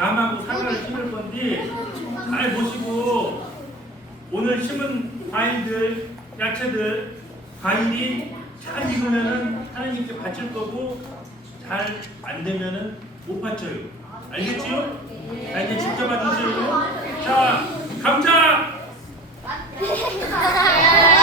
감하고 사과를 네. 심을 건지 잘 보시고 오늘 심은 과일들, 야채들, 과일이 잘 익으면은 하나님께 바칠 거고 잘 안 되면은 못 바쳐요. 알겠지요? 아, 나한테 직접 받으세요. 자 감자.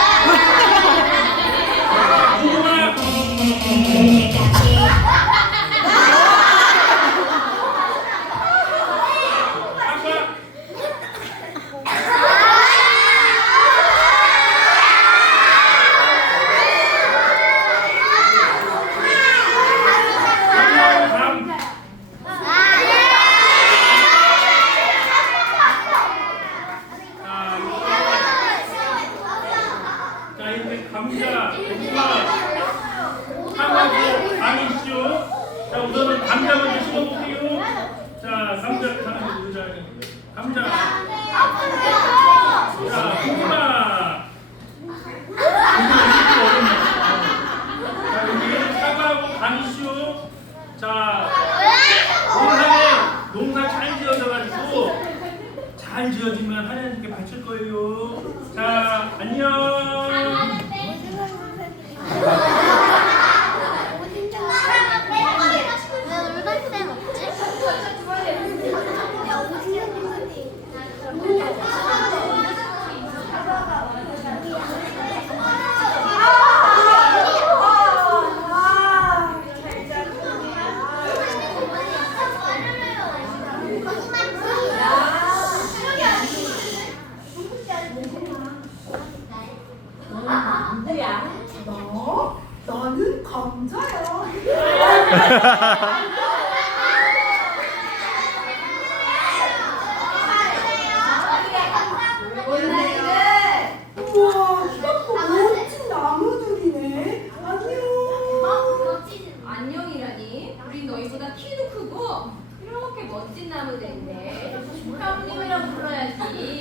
감사합니다. 와 멋진 나무들이네. 안녕. 어, 안녕이라니. 우린 너희보다 키도 크고 이렇게 멋진 나무들인데 형님이라 불러야지.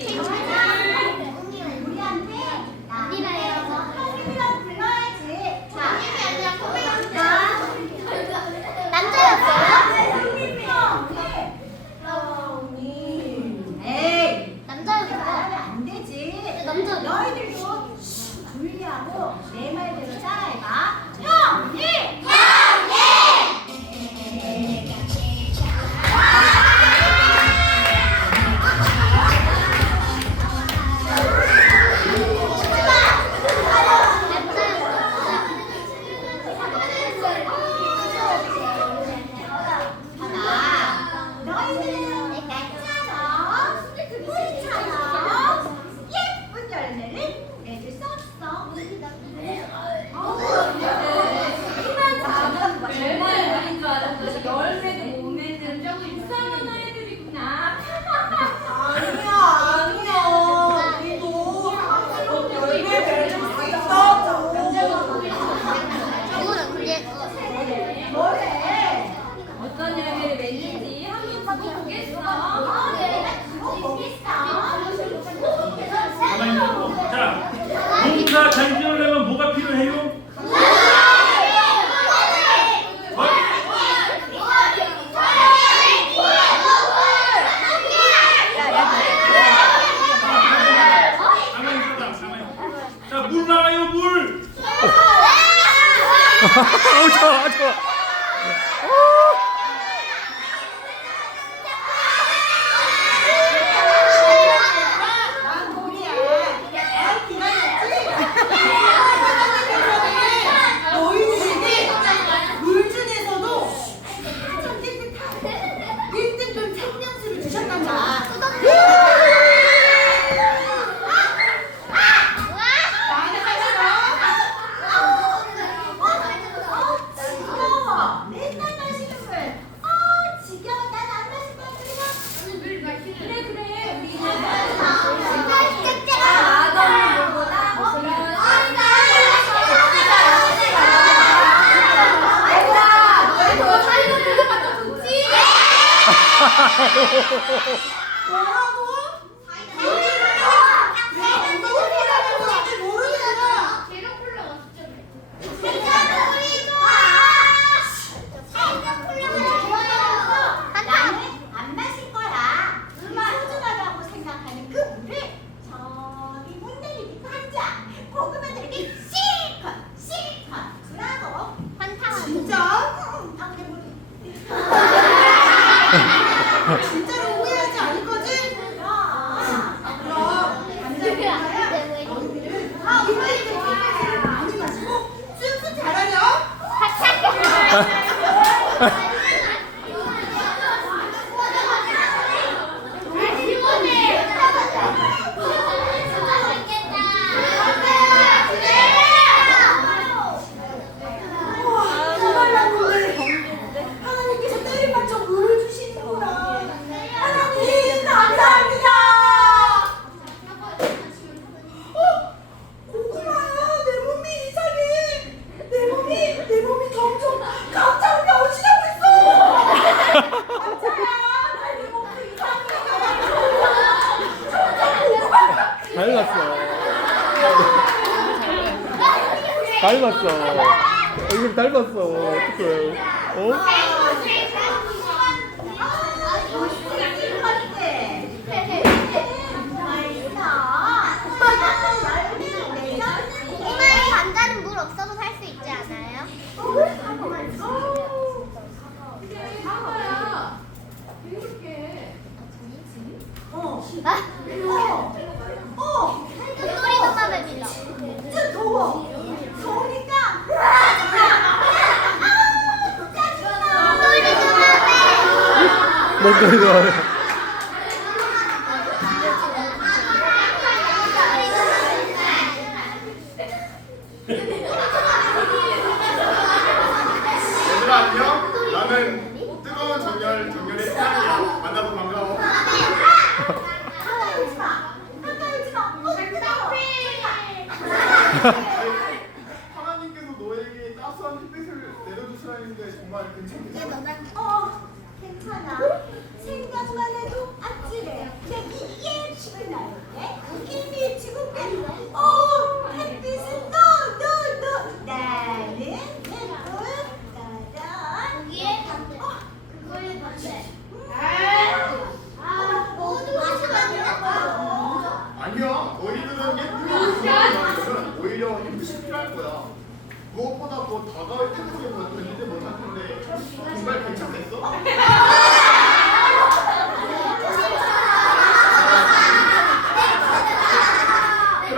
뭐라 고?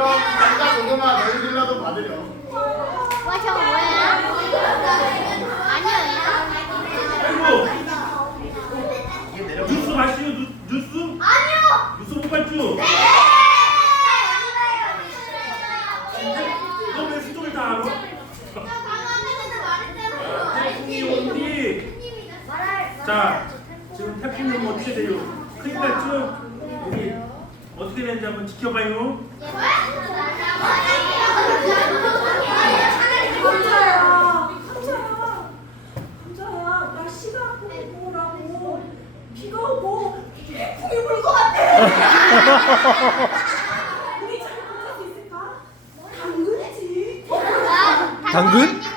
그럼 내가 고구마 너희들 당근? 어,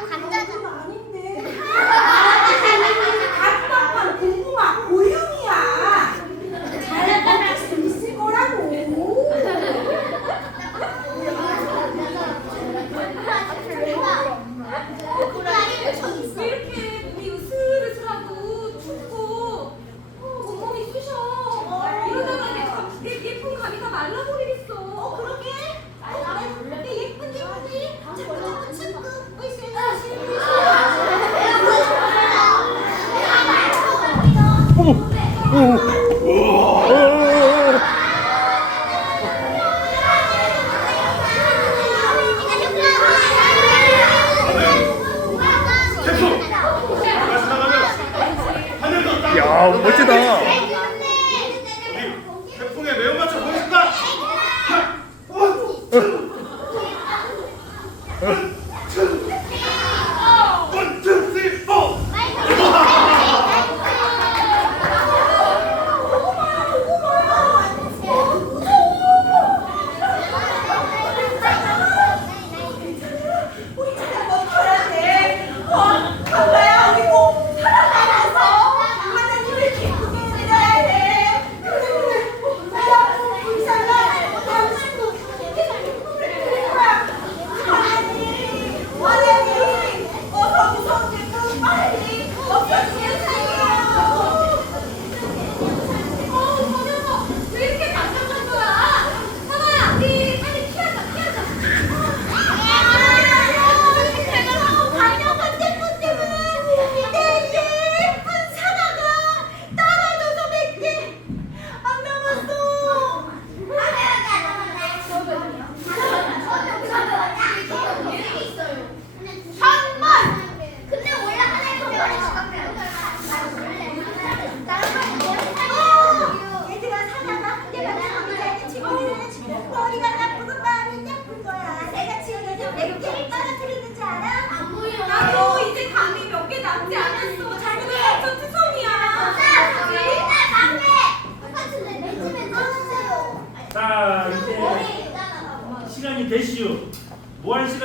我记得。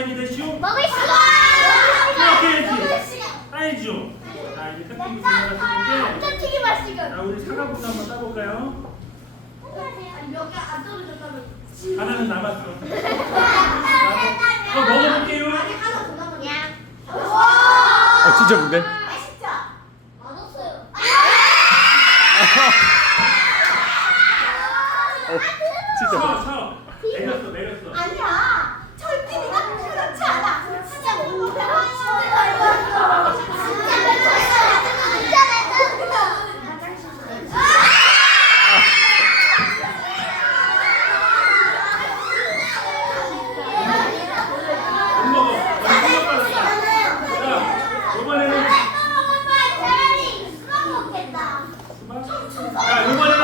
사람이 되시오? 먹을 시간! 이렇게 먹을 해야지. 알죠? 아, 이제 햄버거 들어갔을 때. 깜짝 튀김 할 시간! 우리 사과부터 한번 따볼까요? 여기 안 떨어졌다면 하나는 남았어. 아, 어, 먹어볼게요. 아니 하나 더 남았냐? 아, 진짜 뭔데? 어, 진짜. 서, 서. 내렸어, 내렸어. 아니야.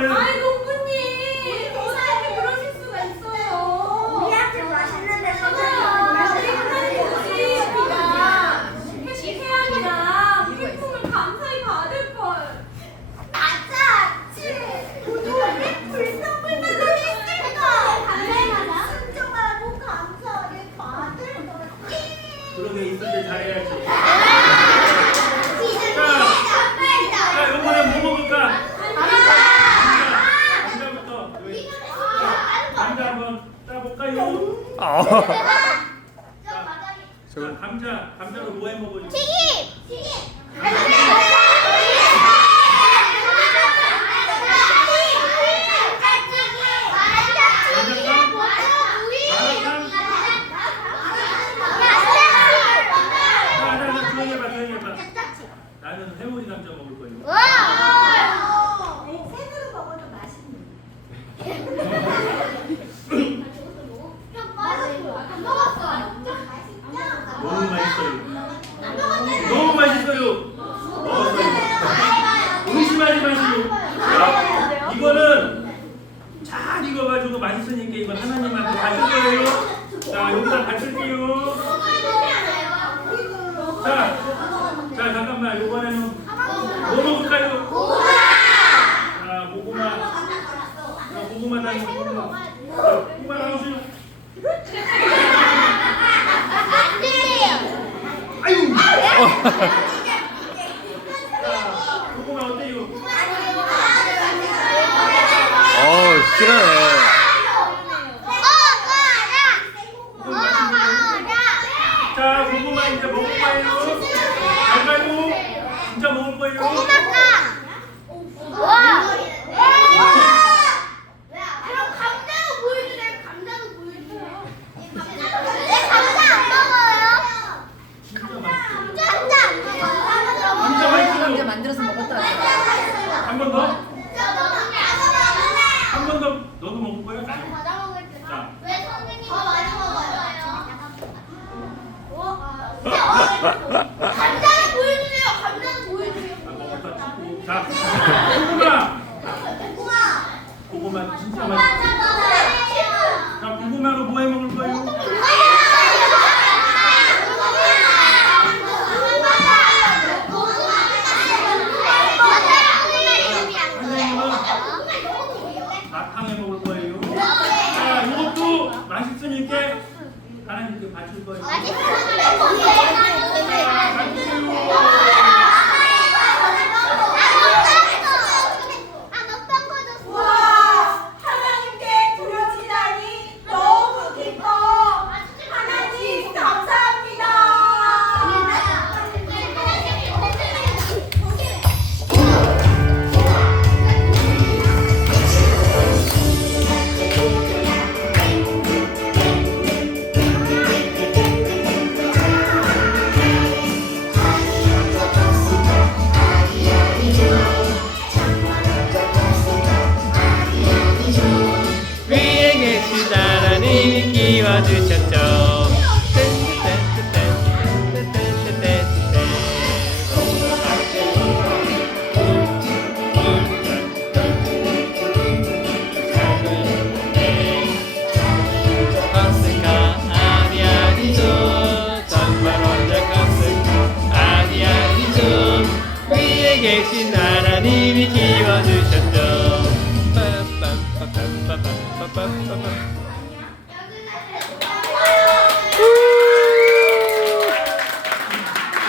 Ai, 아. 아. 감자 감자로 뭐 해 먹어요? 튀김. 튀김.